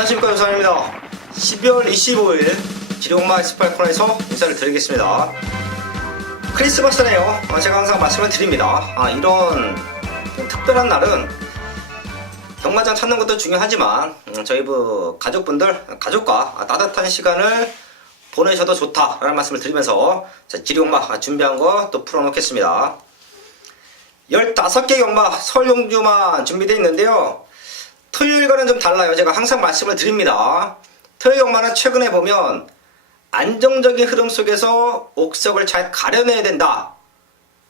안녕하십니까, 유산입니다. 12월 25일 기룡마 S8 코너에서 인사를 드리겠습니다. 크리스마스네요. 제가 항상 말씀을 드립니다. 이런 특별한 날은 경마장 찾는 것도 중요하지만 저희 가족과 따뜻한 시간을 보내셔도 좋다라는 말씀을 드리면서 기룡마 준비한 거 또 풀어놓겠습니다. 15개 경마 설용주만 준비되어 있는데요. 토요일과는 좀 달라요. 제가 항상 말씀을 드립니다. 토요일 경마는 최근에 보면 안정적인 흐름 속에서 옥석을 잘 가려내야 된다.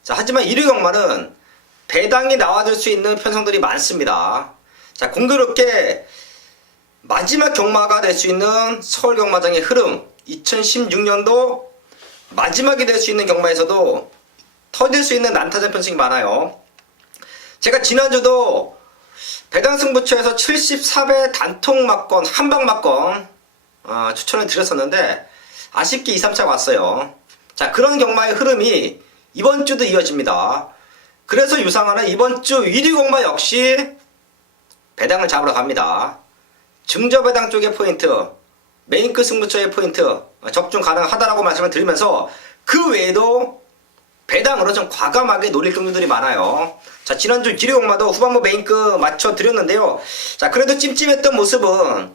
하지만 일요 경마는 배당이 나와줄 수 있는 편성들이 많습니다. 공교롭게 마지막 경마가 될 수 있는 서울 경마장의 흐름, 2016년도 마지막이 될 수 있는 경마에서도 터질 수 있는 난타전 편성이 많아요. 제가 지난주도 배당 승부처에서 74배 단통 막건, 한방 막건 추천을 드렸었는데 아쉽게 2, 3차 왔어요. 그런 경마의 흐름이 이번 주도 이어집니다. 그래서 유상하는 이번 주 1위 경마 역시 배당을 잡으러 갑니다. 증저 배당 쪽의 포인트, 메인급 승부처의 포인트 적중 가능하다라고 말씀을 드리면서 그 외에도 배당으로 좀 과감하게 노릴 경우들이 많아요. 지난주 기룡마도 후반부 메인급 맞춰드렸는데요. 그래도 찜찜했던 모습은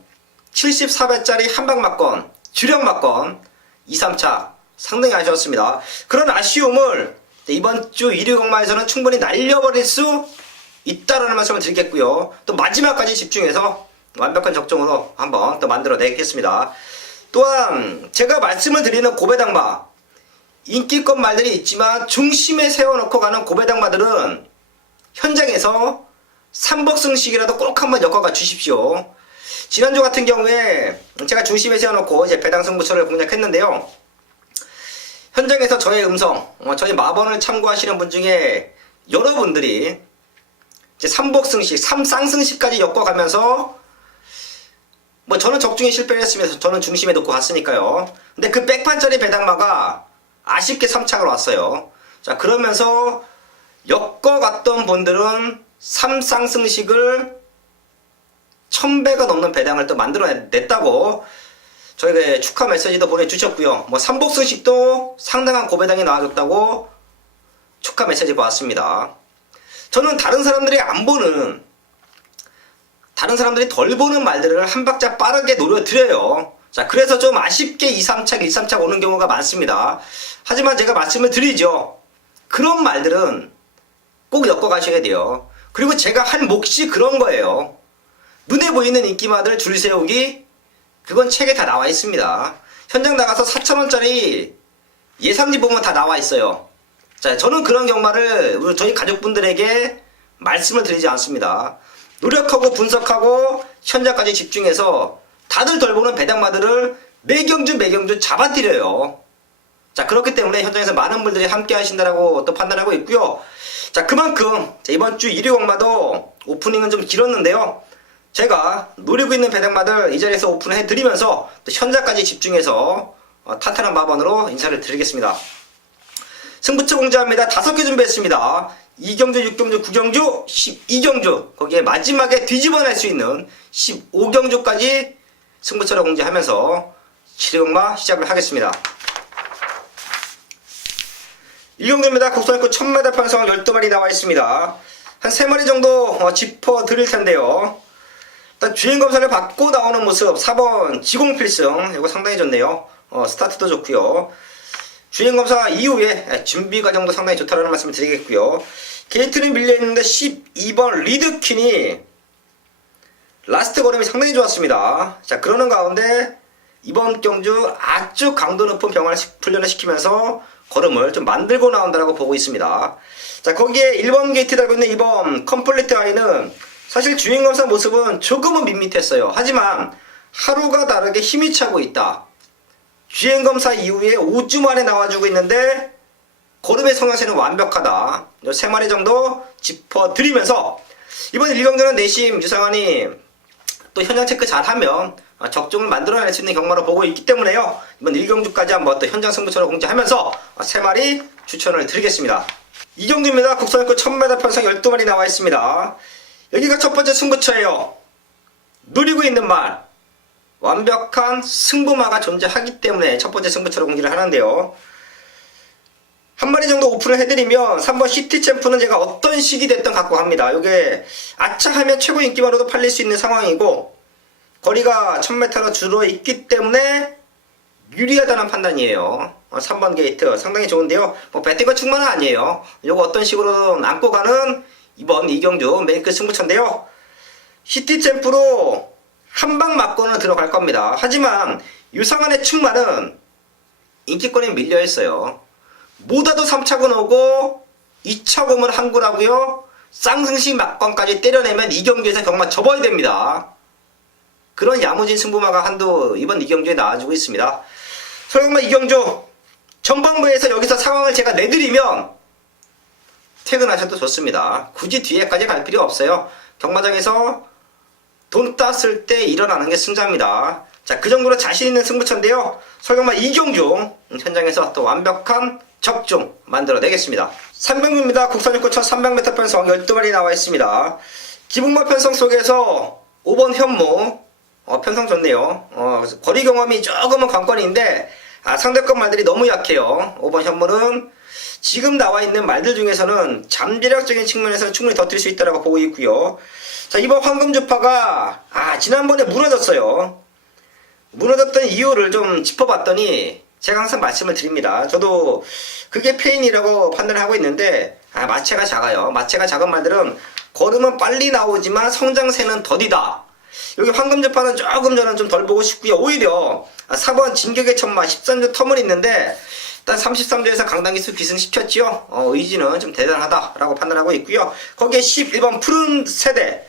74배짜리 한방 막건, 주력 막건 2, 3차 상당히 아쉬웠습니다. 그런 아쉬움을 이번 주 1위 경마에서는 충분히 날려버릴 수 있다라는 말씀을 드리겠고요. 또 마지막까지 집중해서 완벽한 적중으로 한번 또 만들어내겠습니다. 또한 제가 말씀을 드리는 고배당마, 인기급 말들이 있지만 중심에 세워놓고 가는 고배당마들은 현장에서 삼복승식이라도 꼭 한번 엮어가 주십시오. 지난주 같은 경우에 제가 중심에 세워놓고 이제 배당 승부처를 공략했는데요. 현장에서 저의 음성, 저희 마번을 참고하시는 분 중에 여러분들이 이제 삼복승식, 삼쌍승식까지 엮어가면서 저는 적중에 실패를 했으면서 저는 중심에 놓고 갔으니까요. 근데 그 백판짜리 배당마가 아쉽게 3착으로 왔어요. 그러면서 엮어갔던 분들은 3쌍승식을 1000배가 넘는 배당을 또 만들어냈다고 저에게 축하 메시지도 보내주셨고요. 삼복승식도 상당한 고배당이 나와줬다고 축하 메시지가 왔습니다. 저는 다른 사람들이 덜 보는 말들을 한 박자 빠르게 노려드려요. 그래서 좀 아쉽게 2, 3착 오는 경우가 많습니다. 하지만 제가 말씀을 드리죠. 그런 말들은 꼭 엮어 가셔야 돼요. 그리고 제가 할 몫이 그런 거예요. 눈에 보이는 인기마들 줄 세우기, 그건 책에 다 나와 있습니다. 현장 나가서 4,000원짜리 예상지 보면 다 나와 있어요. 저는 그런 경마를 저희 가족분들에게 말씀을 드리지 않습니다. 노력하고 분석하고 현장까지 집중해서 다들 덜 보는 배당마들을 매경주 잡아드려요. 그렇기 때문에 현장에서 많은 분들이 함께 하신다라고 또 판단하고 있고요. 그만큼 이번 주 1위 경마도 오프닝은 좀 길었는데요. 제가 노리고 있는 배당마들 이 자리에서 오픈을 해드리면서 또 현장까지 집중해서 탄탄한 마번으로 인사를 드리겠습니다. 승부처 공지합니다. 5개 준비했습니다. 2경주, 6경주, 9경주, 12경주, 거기에 마지막에 뒤집어낼 수 있는 15경주까지 승부처를 공지하면서 기룡마 시작을 하겠습니다. 1경주입니다. 국선급 1000m 편성 12마리 나와 있습니다. 한 3마리 정도 짚어 드릴 텐데요. 일단 주행검사를 받고 나오는 모습 4번 지공필승, 이거 상당히 좋네요. 스타트도 좋고요. 주행검사 이후에 준비 과정도 상당히 좋다는 말씀을 드리겠고요. 게이트는 밀려있는데 12번 리드퀸이 라스트 걸음이 상당히 좋았습니다. 그러는 가운데 이번 경주 아주 강도 높은 훈련을 시키면서 걸음을 좀 만들고 나온다라고 보고 있습니다. 거기에 1번 게이트 달고 있는 2번 컴플리트 아이는 사실 주행검사 모습은 조금은 밋밋했어요. 하지만 하루가 다르게 힘이 차고 있다. 주행검사 이후에 5주 만에 나와주고 있는데 걸음의 성향새는 완벽하다. 3마리 정도 짚어드리면서 이번 1경주는 내심 유상환이 또 현장 체크 잘하면 적중을 만들어낼 수 있는 경마로 보고 있기 때문에요. 이번 1경주까지 한번 또 현장 승부처를 공지하면서 3마리 추천을 드리겠습니다. 2경주입니다. 국선급 1000m 편성 12마리 나와 있습니다. 여기가 첫 번째 승부처예요. 노리고 있는 말, 완벽한 승부마가 존재하기 때문에 첫 번째 승부처로 공지를 하는데요. 한 마리 정도 오픈을 해드리면 3번 시티챔프는 제가 어떤 식이 됐든 갖고 갑니다. 이게 아차하면 최고 인기마로도 팔릴 수 있는 상황이고 거리가 1000m로 줄어 있기 때문에 유리하다는 판단이에요. 3번 게이트 상당히 좋은데요. 뭐 배팅거 충만은 아니에요. 이거 어떤 식으로든 안고 가는 이번 이경주 메이크 승부처인데요. 시티챔프로 한 방 맞고는 들어갈 겁니다. 하지만 유상한의 충만은 인기권에 밀려 있어요. 모다도 3차군 오고 2차 공을 한구라고요. 쌍승식 막건까지 때려내면 이경주에서 경마 접어야 됩니다. 그런 야무진 승부마가 한두 이번 이경주에 나와주고 있습니다. 설경마 이경주 전반부에서 여기서 상황을 제가 내드리면 퇴근하셔도 좋습니다. 굳이 뒤에까지 갈 필요 없어요. 경마장에서 돈 땄을 때 일어나는 게 승자입니다. 자, 그 정도로 자신 있는 승부처인데요. 설경마 이경주 현장에서 또 완벽한 적중 만들어내겠습니다. 300m 국산육군 1300m 편성 12마리 나와 있습니다. 기분마 편성 속에서 5번 현무 편성 좋네요. 거리 경험이 조금은 관건인데 상대권 말들이 너무 약해요. 5번 현무는 지금 나와 있는 말들 중에서는 잠재력적인 측면에서는 충분히 더 뛸 수 있다고 보고 있고요. 자, 이번 황금주파가 지난번에 무너졌어요. 무너졌던 이유를 좀 짚어봤더니 제가 항상 말씀을 드립니다. 저도 그게 페인이라고 판단을 하고 있는데 마체가 작아요. 마체가 작은 말들은 걸음은 빨리 나오지만 성장세는 더디다. 여기 황금재판은 조금 저는 좀 덜 보고 싶고요. 오히려 4번 진격의 천마 13주 텀을 있는데 일단 33주에서 강당기수 기승시켰지요. 의지는 좀 대단하다라고 판단하고 있고요. 거기에 11번 푸른 세대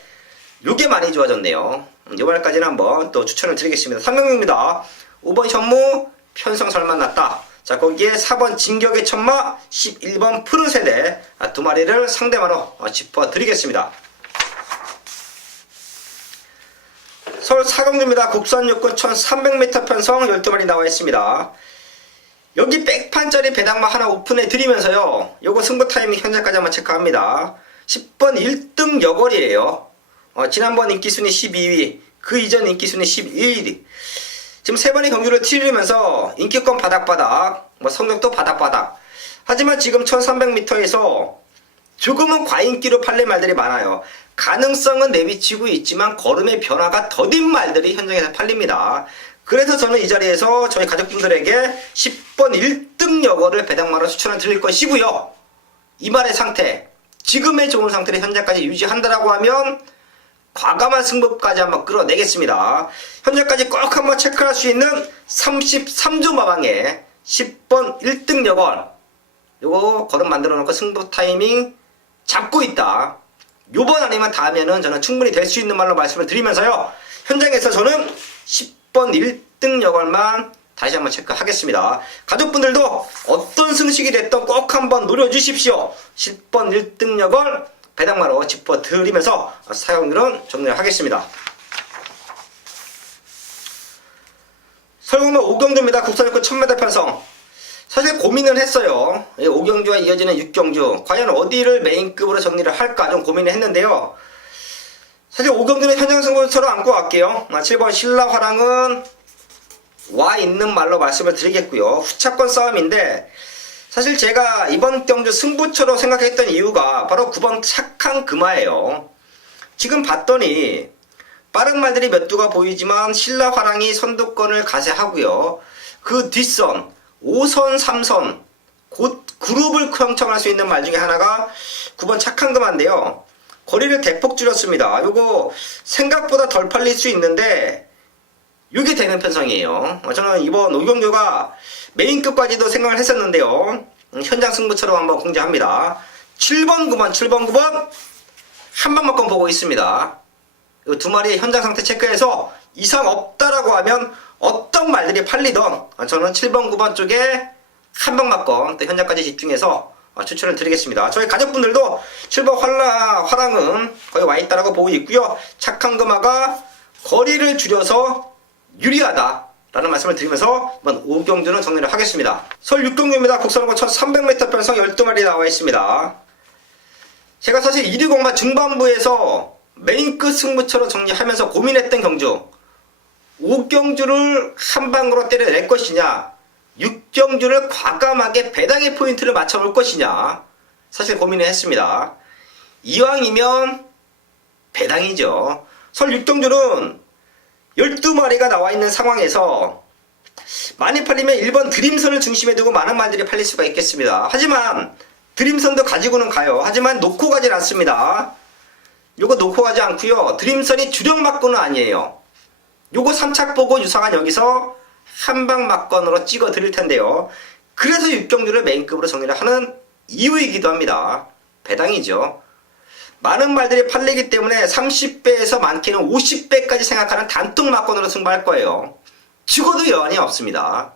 요게 많이 좋아졌네요. 이번에까지는 한번 또 추천을 드리겠습니다. 3명입니다. 5번 현무 편성 설만 났다. 자, 거기에 4번 진격의 천마 11번 푸른 세대 두 마리를 상대마로 짚어드리겠습니다. 서울 사경주입니다. 국산육군 1300m 편성 12마리 나와 있습니다. 여기 백판짜리 배당마 하나 오픈해 드리면서요. 요거 승부 타이밍 현재까지 한번 체크합니다. 10번 1등 여걸이에요. 지난번 인기순위 12위, 그 이전 인기순위 11위. 지금 세 번의 경주를 치르면서 인기권 바닥바닥, 성적도 바닥바닥. 하지만 지금 1300m에서 조금은 과인기로 팔릴 말들이 많아요. 가능성은 내비치고 있지만 걸음의 변화가 더딘 말들이 현장에서 팔립니다. 그래서 저는 이 자리에서 저희 가족분들에게 10번 1등 여거를 배당마로 추천을 드릴 것이고요. 이 말의 상태, 지금의 좋은 상태를 현재까지 유지한다라고 하면 과감한 승부까지 한번 끌어내겠습니다. 현재까지 꼭 한번 체크할 수 있는 33주 마방에 10번 1등 여건 요거 걸음 만들어 놓고 승부 타이밍 잡고 있다. 요번 아니면 다음에는 저는 충분히 될 수 있는 말로 말씀을 드리면서요. 현장에서 저는 10번 1등 여걸만 다시 한번 체크하겠습니다. 가족분들도 어떤 승식이 됐든 꼭 한번 노려주십시오. 10번 1등 여걸 배당마로 짚어드리면서 사용률은 정리를 하겠습니다. 설공마 오경주입니다. 국산육군 1000m 편성. 사실 고민을 했어요. 5경주와 이어지는 6경주 과연 어디를 메인급으로 정리를 할까 좀 고민을 했는데요. 사실 5경주는 현장 승부처럼 안고 갈게요. 7번 신라화랑은 와 있는 말로 말씀을 드리겠고요. 후차권 싸움인데 사실 제가 이번 경주 승부처로 생각했던 이유가 바로 9번 착한 금화예요. 지금 봤더니 빠른 말들이 몇 두가 보이지만 신라화랑이 선두권을 가세하고요. 그 뒷선 5선 3선 곧 그룹을 형성할 수 있는 말 중에 하나가 9번 착한 금화인데요. 거리를 대폭 줄였습니다. 요거 생각보다 덜 팔릴 수 있는데 이게 되는 편성이에요. 저는 이번 5경주가 메인급까지도 생각을 했었는데요. 현장 승부처럼 한번 공개합니다. 7번 9번 7번 9번 한 방만큼 보고 있습니다. 이 두 마리의 현장 상태 체크해서 이상 없다라고 하면 어떤 말들이 팔리던 저는 7번 9번 쪽에 한 방만큼 또 현장까지 집중해서 추천을 드리겠습니다. 저희 가족분들도 7번 화랑은 거의 와있다라고 보고 있고요. 착한 금화가 거리를 줄여서 유리하다 라는 말씀을 드리면서 이번 5경주는 정리를 하겠습니다. 서울 6경주입니다. 국산으로 1300m 편성 12마리 나와 있습니다. 제가 사실 1위 공마 중반부에서 메인급 승부처로 정리하면서 고민했던 경주 5경주를 한 방으로 때려낼 것이냐, 6경주를 과감하게 배당의 포인트를 맞춰볼 것이냐, 사실 고민을 했습니다. 이왕이면 배당이죠. 설 6경주는 12마리가 나와 있는 상황에서 많이 팔리면 1번 드림선을 중심에 두고 많은 말들이 팔릴 수가 있겠습니다. 하지만 드림선도 가지고는 가요. 하지만 놓고 가진 않습니다. 요거 놓고 가지 않고요. 드림선이 주력 막건은 아니에요. 요거 3착 보고 유상한 여기서 한방 막건으로 찍어 드릴 텐데요. 그래서 6경주를 메인급으로 정리를 하는 이유이기도 합니다. 배당이죠. 많은 말들이 팔리기 때문에 30배에서 많게는 50배까지 생각하는 단통 막건으로 승부할 거예요. 죽어도 여한이 없습니다.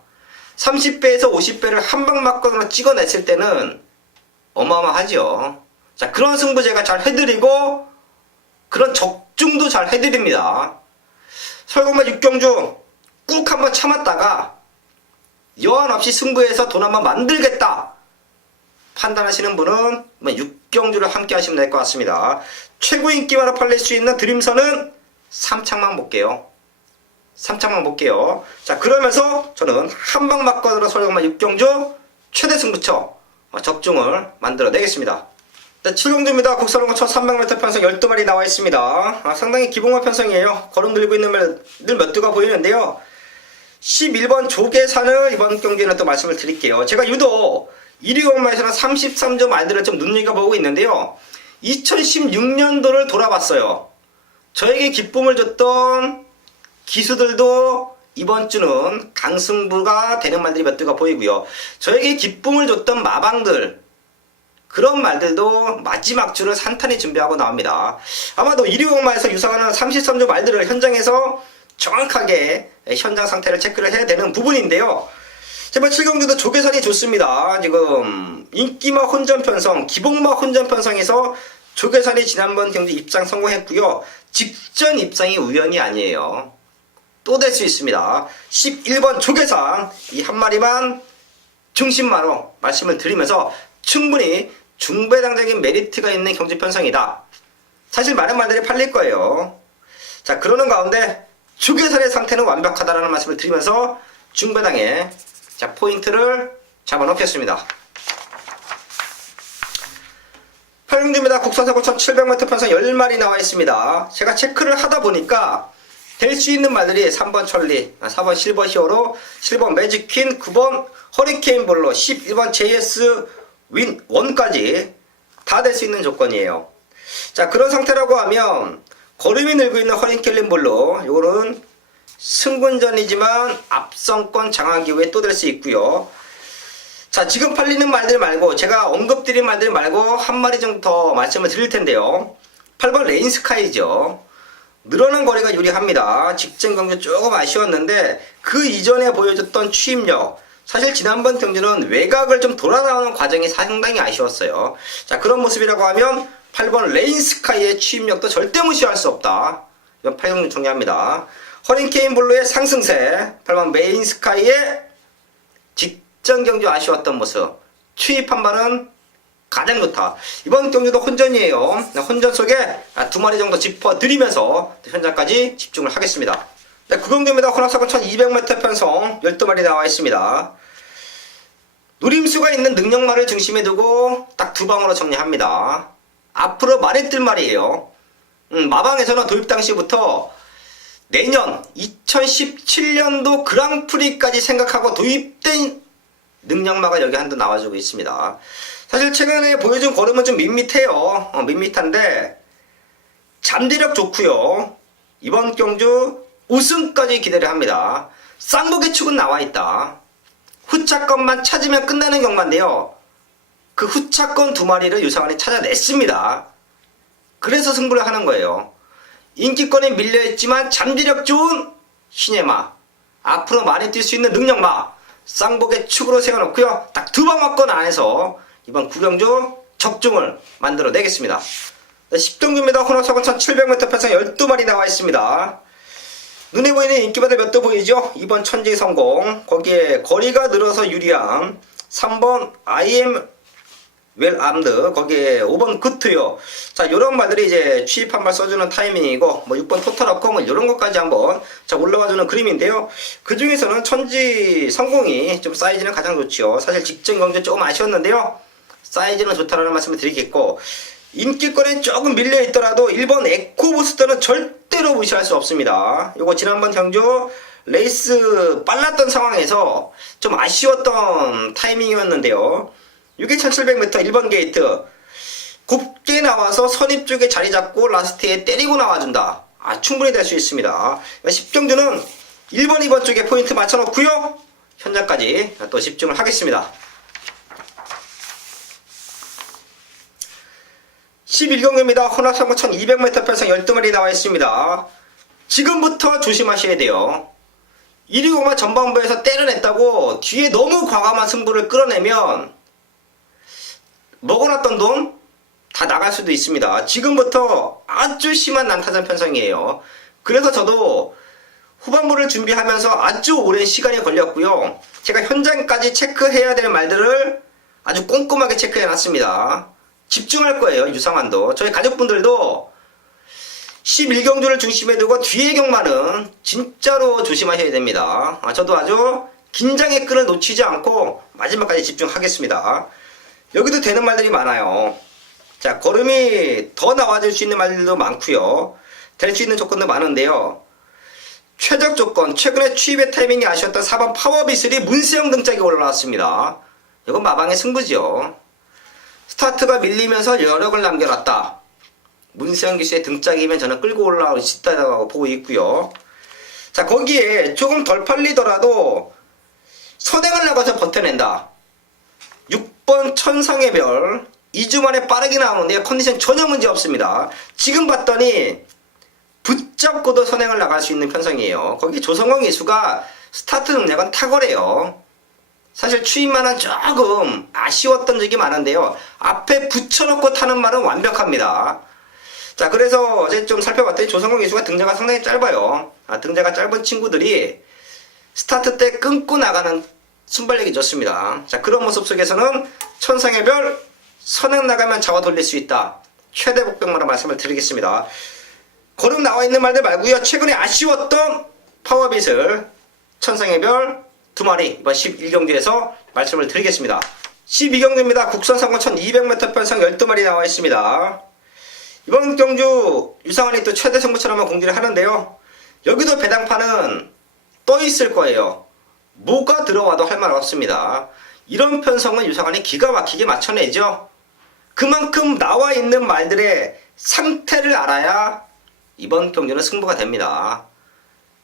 30배에서 50배를 한방 막건으로 찍어냈을 때는 어마어마하죠. 자, 그런 승부 제가 잘 해드리고 그런 적중도 잘 해드립니다. 설공마 6경주 꾹 한번 참았다가 여한 없이 승부에서 돈 한번 만들겠다 판단하시는 분은 6경주를 함께 하시면 될 것 같습니다. 최고 인기만으로 팔릴 수 있는 드림선은 3착만 볼게요. 3착만 볼게요. 자, 그러면서 저는 한방 막건으로 설공마 6경주 최대 승부처 적중을 만들어 내겠습니다. 네, 7경주입니다. 국산홍어 1300m 편성 12마리 나와 있습니다. 상당히 기본화 편성이에요. 걸음 들고 있는 늘 몇 두가 보이는데요. 11번 조계산을 이번 경기에는 또 말씀을 드릴게요. 제가 유독 1위 경마에서는 33점 말들을 좀 눈여겨보고 있는데요. 2016년도를 돌아봤어요. 저에게 기쁨을 줬던 기수들도 이번 주는 강승부가 되는 말들이 몇 두가 보이고요. 저에게 기쁨을 줬던 마방들, 그런 말들도 마지막 주를 산탄히 준비하고 나옵니다. 아마도 1위 경마에서 유상하는 33조 말들을 현장에서 정확하게 현장 상태를 체크를 해야 되는 부분인데요. 제발 7경주도 조계산이 좋습니다. 지금 인기마 혼전 편성, 기복마 혼전 편성에서 조계산이 지난번 경주 입상 성공했고요. 직전 입상이 우연이 아니에요. 또 될 수 있습니다. 11번 조계산 이 한 마리만 중심마로 말씀을 드리면서 충분히 중배당적인 메리트가 있는 경주 편성이다. 사실 많은 말들이 팔릴 거예요. 자, 그러는 가운데 조계산의 상태는 완벽하다라는 말씀을 드리면서 중배당에 자, 포인트를 잡아놓겠습니다. 8경주입니다. 국산사고 1700m 편성 10마리 나와 있습니다. 제가 체크를 하다 보니까 될 수 있는 말들이 3번 천리, 4번 실버 히어로, 7번 매직퀸, 9번 허리케인 볼로, 11번 JS 윈 1까지 다 될 수 있는 조건이에요. 자, 그런 상태라고 하면 걸음이 늘고 있는 허리케인 볼로, 요거는 승분전이지만 앞선권 장악 이후에 또 될 수 있고요. 자, 지금 팔리는 말들 말고 제가 언급드린 말들 말고 한 마리 정도 더 말씀을 드릴 텐데요. 8번 레인스카이죠. 늘어난 거리가 유리합니다. 직전 경주 조금 아쉬웠는데 그 이전에 보여줬던 추임력, 사실 지난번 경주는 외곽을 좀 돌아 나오는 과정이 상당히 아쉬웠어요. 자, 그런 모습이라고 하면 8번 레인스카이의 추임력도 절대 무시할 수 없다. 이건 8경주 정리합니다. 허리케인 블루의 상승세, 8번 메인스카이의 직전 경주 아쉬웠던 모습, 추입한 바는 가장 좋다. 이번 경주도 혼전이에요. 혼전 속에 2마리 정도 짚어드리면서 현장까지 집중을 하겠습니다. 네, 9경주입니다. 혼합사건 1200m 편성 12마리 나와 있습니다. 누림수가 있는 능력말을 중심에 두고 딱 2방으로 정리합니다. 앞으로 많이 뜰 말이에요. 마방에서는 도입 당시부터 내년 2017년도 그랑프리까지 생각하고 도입된 능력마가 여기 한도 나와주고 있습니다. 사실 최근에 보여준 걸음은 좀 밋밋해요. 밋밋한데 잠재력 좋고요. 이번 경주 우승까지 기대를 합니다. 쌍복의 축은 나와있다. 후차권만 찾으면 끝나는 경마인데요. 그 후차권 2마리를 유상원이 찾아냈습니다. 그래서 승부를 하는 거예요. 인기권에 밀려있지만 잠재력 좋은 신예마, 앞으로 많이 뛸 수 있는 능력마, 쌍복의 축으로 세워놓고요. 딱 2방 맞건 안에서 이번 9경주 적중을 만들어 내겠습니다. 10경주입니다. 혼합사건 1700m 편성 12마리 나와 있습니다. 눈에 보이는 인기바들 몇 도 보이죠? 2번 천지 성공, 거기에 거리가 늘어서 유리한 3번 IM 웰 암드, 거기에 5번 굿투요. 자, 요런 말들이 이제 취입 한 발 써주는 타이밍이고, 뭐 6번 토탈업고, 뭐 요런 것까지 한번 자, 올라와주는 그림인데요. 그 중에서는 천지 성공이 좀 사이즈는 가장 좋지요. 사실 직전 경주 조금 아쉬웠는데요. 사이즈는 좋다라는 말씀을 드리겠고, 인기권에 조금 밀려 있더라도 1번 에코부스터는 절대로 무시할 수 없습니다. 요거 지난번 경주 레이스 빨랐던 상황에서 좀 아쉬웠던 타이밍이었는데요. 6,700m 1번 게이트 곱게 나와서 선입 쪽에 자리 잡고 라스트에 때리고 나와준다. 충분히 될 수 있습니다. 10경주는 1번 2번 쪽에 포인트 맞춰놓고요, 현장까지 또 집중을 하겠습니다. 11경주입니다. 혼합상고 1200m 편성 12마리 나와 있습니다. 지금부터 조심하셔야 돼요. 1위고만 전반부에서 때려냈다고 뒤에 너무 과감한 승부를 끌어내면 먹어놨던 돈 다 나갈 수도 있습니다. 지금부터 아주 심한 난타전 편성이에요. 그래서 저도 후반부를 준비하면서 아주 오랜 시간이 걸렸고요. 제가 현장까지 체크해야 될 말들을 아주 꼼꼼하게 체크해놨습니다. 집중할 거예요. 유상환도. 저희 가족분들도 11경주를 중심에 두고 뒤의 경마는 진짜로 조심하셔야 됩니다. 저도 아주 긴장의 끈을 놓치지 않고 마지막까지 집중하겠습니다. 여기도 되는 말들이 많아요. 자, 걸음이 더 나와줄 수 있는 말들도 많고요. 될 수 있는 조건도 많은데요. 최적 조건, 최근에 취입의 타이밍이 아쉬웠던 4번 파워비슬이 문세영 등짝이 올라왔습니다. 이건 마방의 승부죠. 스타트가 밀리면서 여력을 남겨놨다. 문세영 기수의 등짝이면 저는 끌고 올라오고 싶다고 보고 있고요. 자, 거기에 조금 덜 팔리더라도 선행을 나가서 버텨낸다. 6번 천상의 별 2주 만에 빠르게 나오는데 컨디션 전혀 문제 없습니다. 지금 봤더니 붙잡고도 선행을 나갈 수 있는 편성이에요. 거기 조성광 이수가 스타트 능력은 탁월해요. 사실 추임만은 조금 아쉬웠던 적이 많은데요. 앞에 붙여놓고 타는 말은 완벽합니다. 자, 그래서 어제 좀 살펴봤더니 조성광 이수가 등자가 상당히 짧아요. 등자가 짧은 친구들이 스타트 때 끊고 나가는 순발력이 좋습니다. 자, 그런 모습 속에서는 천상의 별 선행 나가면 잡아 돌릴 수 있다. 최대 복병마로 말씀을 드리겠습니다. 걸음 나와 있는 말들 말고요. 최근에 아쉬웠던 파워빗을 천상의 별 2마리 이번 11경주에서 말씀을 드리겠습니다. 12경주입니다. 국선 상권 1200m 편성 12마리 나와 있습니다. 이번 경주 유상환이 또 최대 승부처럼 한번 공지를 하는데요. 여기도 배당판은 떠 있을 거예요. 뭐가 들어와도 할 말 없습니다. 이런 편성은 유상환이 기가 막히게 맞춰내죠. 그만큼 나와 있는 말들의 상태를 알아야 이번 경주는 승부가 됩니다.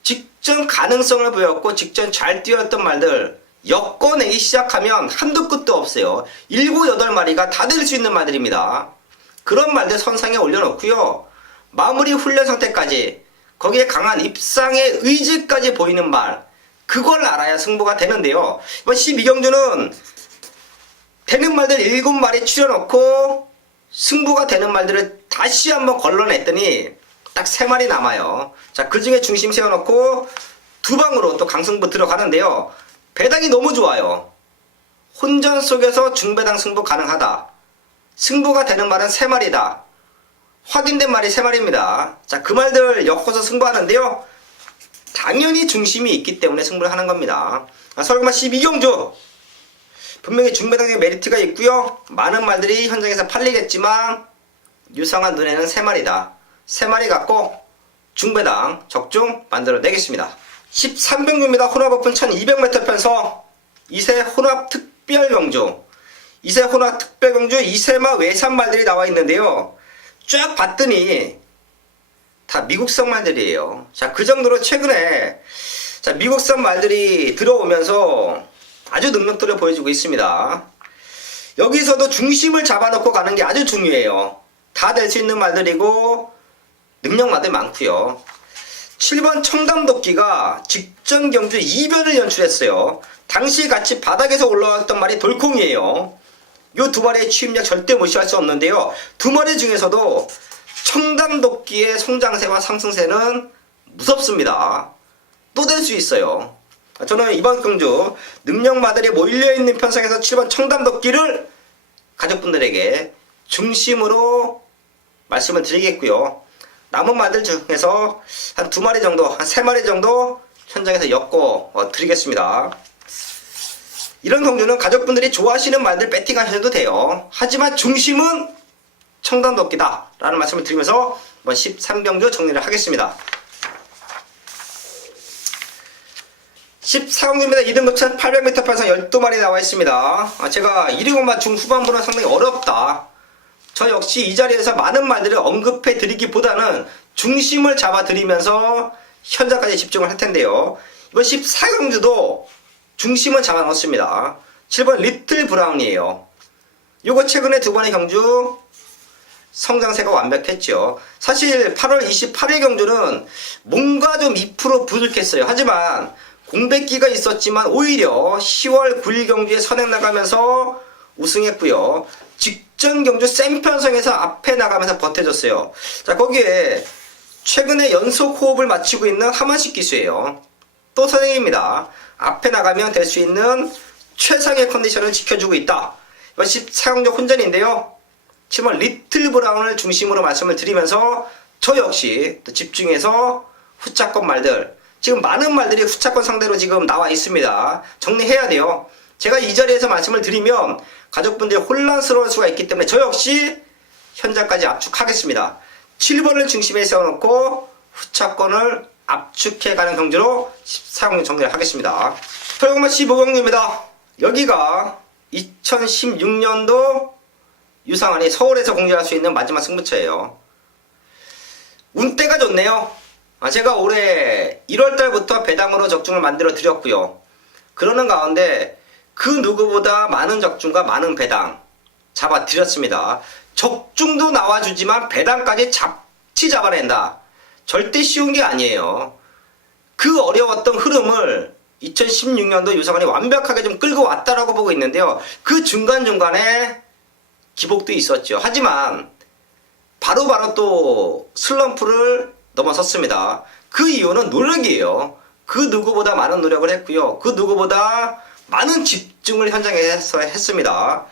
직전 가능성을 보였고 직전 잘 뛰었던 말들 엮어내기 시작하면 한도 끝도 없어요. 7, 8마리가 다 될 수 있는 말들입니다. 그런 말들 선상에 올려놓고요. 마무리 훈련 상태까지 거기에 강한 입상의 의지까지 보이는 말, 그걸 알아야 승부가 되는데요. 이번 12경주는 되는 말들 7마리 추려놓고 승부가 되는 말들을 다시 한번 걸러냈더니 딱 3마리 남아요. 자, 그 중에 중심 세워놓고 두 방으로 또 강승부 들어가는데요. 배당이 너무 좋아요. 혼전 속에서 중배당 승부 가능하다. 승부가 되는 말은 3마리다. 확인된 말이 3마리입니다. 자, 그 말들 엮어서 승부하는데요. 당연히 중심이 있기 때문에 승부를 하는 겁니다. 설마 12경주 분명히 중배당의 메리트가 있고요. 많은 말들이 현장에서 팔리겠지만 유상한 눈에는 3마리다. 3마리 갖고 중배당 적중 만들어내겠습니다. 13경주입니다. 혼합 오픈 1200m 편성 2세 혼합 특별경주 2세 혼합 특별경주 2세마 외산 말들이 나와 있는데요. 쫙 봤더니 다 미국산 말들이에요. 자, 그 정도로 최근에 자, 미국산 말들이 들어오면서 아주 능력들을 보여주고 있습니다. 여기서도 중심을 잡아놓고 가는 게 아주 중요해요. 다 될 수 있는 말들이고 능력 말들 많고요. 7번 청담도끼가 직전 경주 2변을 연출했어요. 당시 같이 바닥에서 올라왔던 말이 돌콩이에요. 요 두 마리의 취임력 절대 무시할 수 없는데요. 두 마리 중에서도 청담도끼의 성장세와 상승세는 무섭습니다. 또 될 수 있어요. 저는 이번 경주 능력마들이 몰려있는 편성에서 7번 청담도끼를 가족분들에게 중심으로 말씀을 드리겠고요. 남은 말들 중에서 한 2마리 정도, 한 3마리 정도 현장에서 엮어 드리겠습니다. 이런 경주는 가족분들이 좋아하시는 말들 배팅하셔도 돼요. 하지만 중심은 청담도끼다 라는 말씀을 드리면서 13경주 정리를 하겠습니다. 14경주입니다. 2등급차 800m 편성 12마리 나와 있습니다. 제가 1위공마 중후반부는 상당히 어렵다. 저 역시 이 자리에서 많은 말들을 언급해 드리기보다는 중심을 잡아 드리면서 현장까지 집중을 할 텐데요. 이번 14경주도 중심은 잡아 넣었습니다. 7번 리틀 브라운이에요. 요거 최근에 2번의 경주 성장세가 완벽했죠. 사실 8월 28일 경주는 뭔가 좀 2% 부족했어요. 하지만 공백기가 있었지만 오히려 10월 9일 경주에 선행 나가면서 우승했고요. 직전 경주 생편성에서 앞에 나가면서 버텨줬어요. 자, 거기에 최근에 연속 호흡을 마치고 있는 하만식 기수예요. 또 선행입니다. 앞에 나가면 될 수 있는 최상의 컨디션을 지켜주고 있다. 이번 14경주 혼전인데요. 7번 리틀 브라운을 중심으로 말씀을 드리면서 저 역시 또 집중해서 후차권 말들, 지금 많은 말들이 후차권 상대로 지금 나와 있습니다. 정리해야 돼요. 제가 이 자리에서 말씀을 드리면 가족분들이 혼란스러울 수가 있기 때문에 저 역시 현장까지 압축하겠습니다. 7번을 중심에 세워놓고 후차권을 압축해가는 경주로 14경주 정리를 하겠습니다. 설공마 15경주입니다. 여기가 2016년도 유상한이 서울에서 공개할 수 있는 마지막 승부처예요. 운때가 좋네요. 제가 올해 1월달부터 배당으로 적중을 만들어 드렸고요. 그러는 가운데 그 누구보다 많은 적중과 많은 배당 잡아 드렸습니다. 적중도 나와주지만 배당까지 잡아낸다. 절대 쉬운 게 아니에요. 그 어려웠던 흐름을 2016년도 유상한이 완벽하게 좀 끌고 왔다라고 보고 있는데요. 그 중간중간에 기복도 있었죠. 하지만 바로바로 또 슬럼프를 넘어섰습니다. 그 이유는 노력이에요. 그 누구보다 많은 노력을 했고요. 그 누구보다 많은 집중을 현장에서 했습니다.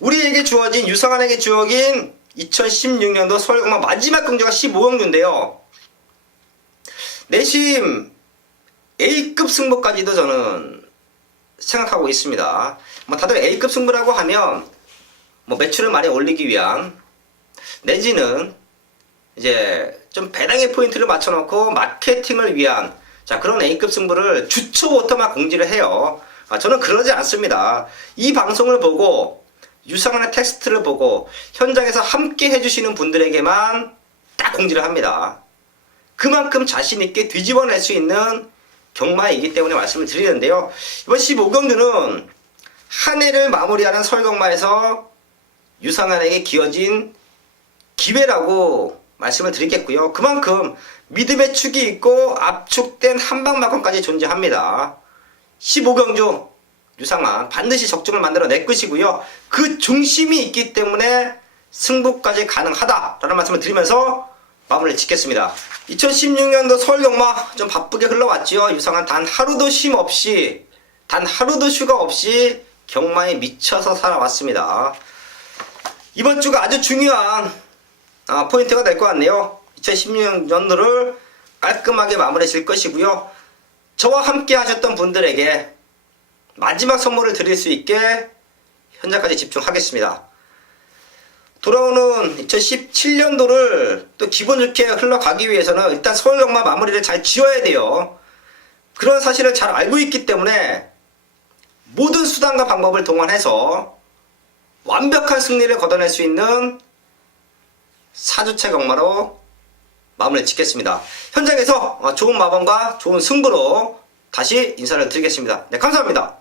우리에게 주어진, 유상한에게 주어진 2016년도 서울공마 마지막 경주가 15경주인데요. 내심 A급 승부까지도 저는 생각하고 있습니다. 다들 A급 승부라고 하면 매출을 많이 올리기 위한, 내지는 이제 좀 배당의 포인트를 맞춰놓고 마케팅을 위한 그런 A급 승부를 주초부터 막 공지를 해요. 저는 그러지 않습니다. 이 방송을 보고 유상한의 텍스트를 보고 현장에서 함께 해주시는 분들에게만 딱 공지를 합니다. 그만큼 자신있게 뒤집어낼 수 있는 경마이기 때문에 말씀을 드리는데요. 이번 15경주는 한 해를 마무리하는 설경마에서 유상한에게 기어진 기회라고 말씀을 드리겠고요. 그만큼 믿음의 축이 있고 압축된 한방마건까지 존재합니다. 15경주 유상한 반드시 적중을 만들어 낼 것이고요. 그 중심이 있기 때문에 승부까지 가능하다라는 말씀을 드리면서 마무리를 짓겠습니다. 2016년도 서울경마 좀 바쁘게 흘러왔지요. 유상한 단 하루도 쉼 없이, 단 하루도 휴가 없이 경마에 미쳐서 살아왔습니다. 이번 주가 아주 중요한 포인트가 될 것 같네요. 2016년도를 깔끔하게 마무리 질 것이고요. 저와 함께 하셨던 분들에게 마지막 선물을 드릴 수 있게 현장까지 집중하겠습니다. 돌아오는 2017년도를 또 기분 좋게 흘러가기 위해서는 일단 서울경마 마무리를 잘 지어야 돼요. 그런 사실을 잘 알고 있기 때문에 모든 수단과 방법을 동원해서 완벽한 승리를 거둬낼 수 있는 4주차 경마로 마무리를 짓겠습니다. 현장에서 좋은 마감과 좋은 승부로 다시 인사를 드리겠습니다. 네, 감사합니다.